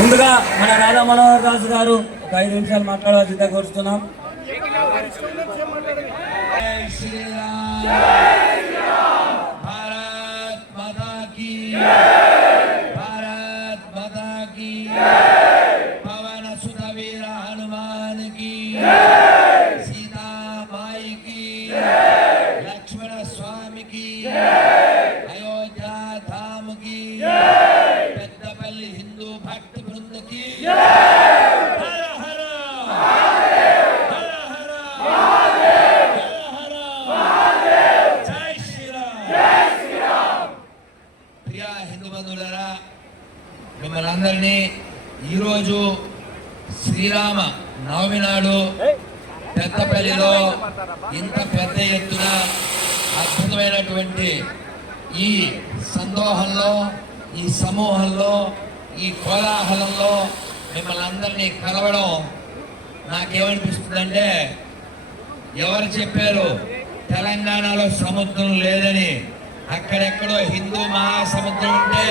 ముందుగా మన రాధా మనోహర్ దాస్ గారు ఒక ఐదు నిమిషాలు మాట్లాడవలసిందిగా కోరుతున్నాం శ్రీరామ్. భారత్ మాతా మిమ్మల్ని అందరినీ ఈరోజు శ్రీరామ నవమి నాడు పెద్దపల్లిలో ఇంత పెద్ద ఎత్తున అద్భుతమైనటువంటి ఈ సందోహంలో ఈ సమూహంలో ఈ కోలాహలంలో మిమ్మల్ని అందరినీ కలవడం నాకేమనిపిస్తుందంటే ఎవరు చెప్పారు తెలంగాణలో సముద్రం లేదని? అక్కడెక్కడో హిందూ మహాసముద్రం ఉంటే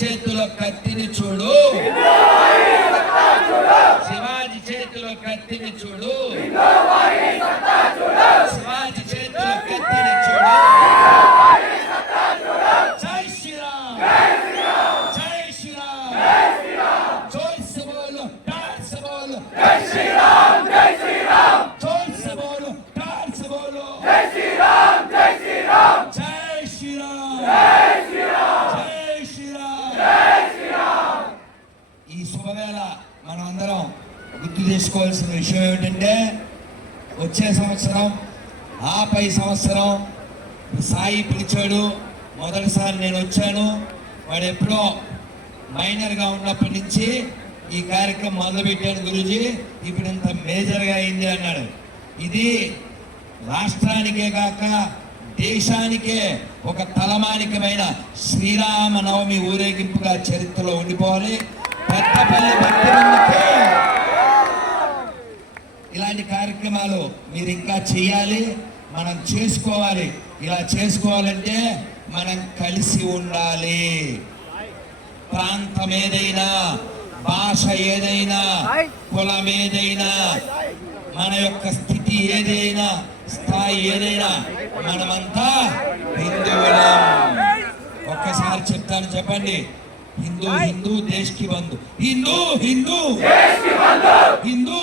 చేతిలో కత్తిని చూడు. శివాజీ చేతిలో కత్తిని చూడు. శివాజీ చేతిలో కత్తిని చూడు. గుర్తు విషయం ఏమిటంటే వచ్చే సంవత్సరం ఆ పై సంవత్సరం సాయి పిలిచాడు. మొదటిసారి నేను వచ్చాను. వాడు ఎప్పుడో మైనర్గా ఉన్నప్పటి నుంచి ఈ కార్యక్రమం మొదలుపెట్టాడు గురుజీ. ఇప్పుడు ఇంత మేజర్గా అయింది అన్నాడు. ఇది రాష్ట్రానికే కాక దేశానికే ఒక తలమానికమైన శ్రీరామనవమి ఊరేగింపుగా చరిత్రలో ఉండిపోవాలి. పెద్దపల్లి భక్తి ఇలాంటి కార్యక్రమాలు మీరు ఇంకా చేయాలి మనం చేసుకోవాలి. ఇలా చేసుకోవాలంటే మనం కలిసి ఉండాలి. ప్రాంతం ఏదైనా భాష ఏదైనా కులం ఏదైనా మన యొక్క స్థితి ఏదైనా స్థాయి ఏదైనా మనమంతా హిందువులం. ఒక్కసారి చెప్తాను చెప్పండి. హిందూ హిందూ దేశ్కి బంధు. హిందూ హిందూ హిందూ హిందూ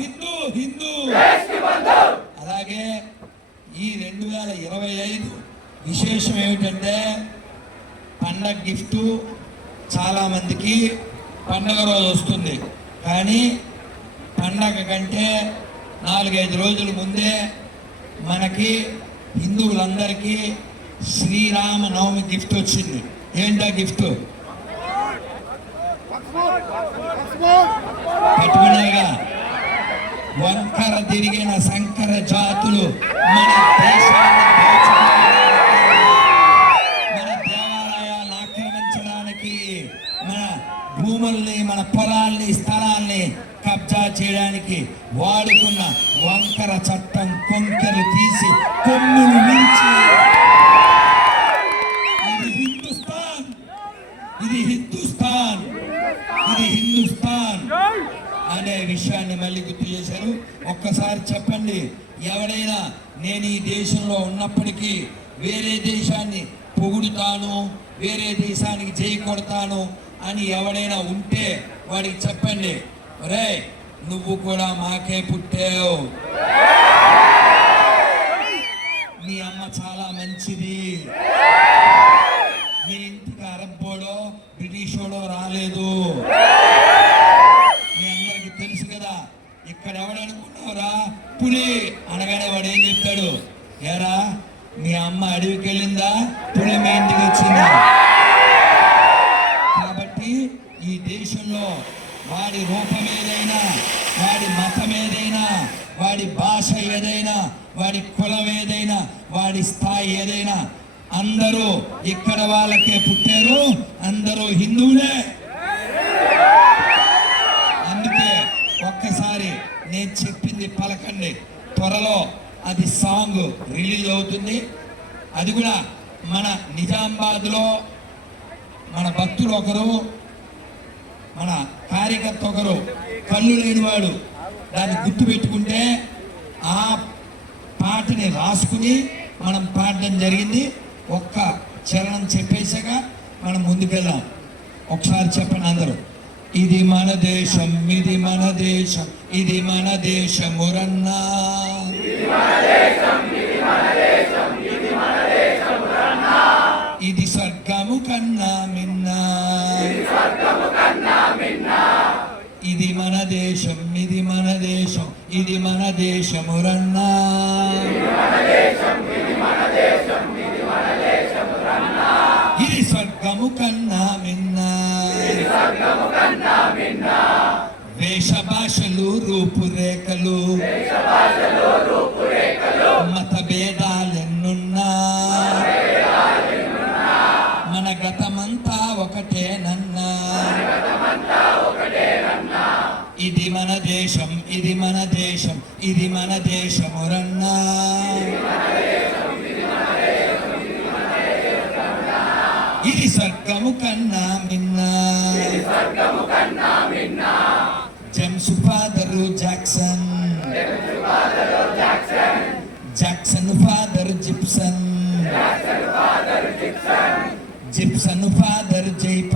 హిందూ హిందూ. అలాగే ఈ రెండు వేల ఇరవై ఐదు విశేషం ఏమిటంటే పండగ గిఫ్ట్ చాలా మందికి పండగ రోజు వస్తుంది. కానీ పండగ కంటే నాలుగైదు రోజుల ముందే మనకి హిందువులందరికీ శ్రీరామ నవమి గిఫ్ట్ వచ్చింది. ఏంటా గిఫ్ట్? పట్టుకున్నాయిగా. వంకర తిరిగిన సంకర జాతులు మన దేశాన్ని మన దేవాలయాలను ఆక్రమించడానికి మన భూముల్ని మన పొలాల్ని స్థలాల్ని కబ్జా చేయడానికి వాడుకున్న వంకర చట్టం కొంకెలు తీసి కొమ్ములు మించి విషయాన్ని మళ్ళీ గుర్తు చేశారు ఒక్కసారి చెప్పండి ఎవడైనా నేను ఈ దేశంలో ఉన్నప్పటికీ వేరే దేశాన్ని పొగుడుతాను వేరే దేశానికి చేయి కొడతాను అని ఎవడైనా ఉంటే వాడికి చెప్పండి. రే నువ్వు కూడా మాకే పుట్టావు. మీ అమ్మ చాలా మంచిది. మీ ఇంటికి అరబ్బోడో బ్రిటిషోడో రాలేదు మీ అందరికి తెలుసు కదా ఇక్కడ ఎవడనుకున్నావురా పులి అనగానే వాడు ఏం చెప్తాడు ఏరా మీ అమ్మ అడవికి వెళ్ళిందా పులి మీ ఇంటికి వచ్చిందా? కాబట్టి ఈ దేశంలో వాడి రూపం ఏదైనా వాడి మతం ఏదైనా వాడి భాష ఏదైనా వాడి కులం ఏదైనా వాడి స్థాయి ఏదైనా అందరూ ఇక్కడ వాళ్ళకే పుట్టారు అందరూ హిందువులే. అందుకే ఒక్కసారి నేను చెప్పింది పలకండి. త్వరలో అది సాంగ్ రిలీజ్ అవుతుంది. అది కూడా మన నిజామాబాద్లో మన భక్తులు ఒకరు మన కార్యకర్త ఒకరు కళ్ళు లేనివాడు. దాన్ని గుర్తు పెట్టుకుంటే ఆ పాటని రాసుకుని మనం పాడడం జరిగింది. ఒక్క చరణం చెప్పేశాక మనం ముందుకెళ్దాం. ఒకసారి చెప్పండి అందరూ. ఇది మన దేశం ఇది మన దేశం ఇది మన దేశమురన్నా ఇది స్వర్గము కన్నా మిన్నా. ఇది మన దేశం ఇది మన దేశం ఇది మన దేశమురన్నా ఇది స్వర్గము కన్నా మిన్నా. వేష భాషలు రూపురేఖలు మత భేదాలెన్నున్నా మన గతమంతా ఒకటేనన్నా ఇది మన దేశం ఇది మన దేశం ఇది మన దేశమురన్నా ఇది స్వర్గము కన్నా మిన్నా. James father Jackson. Jackson father Jipson. Jipson father Jaipal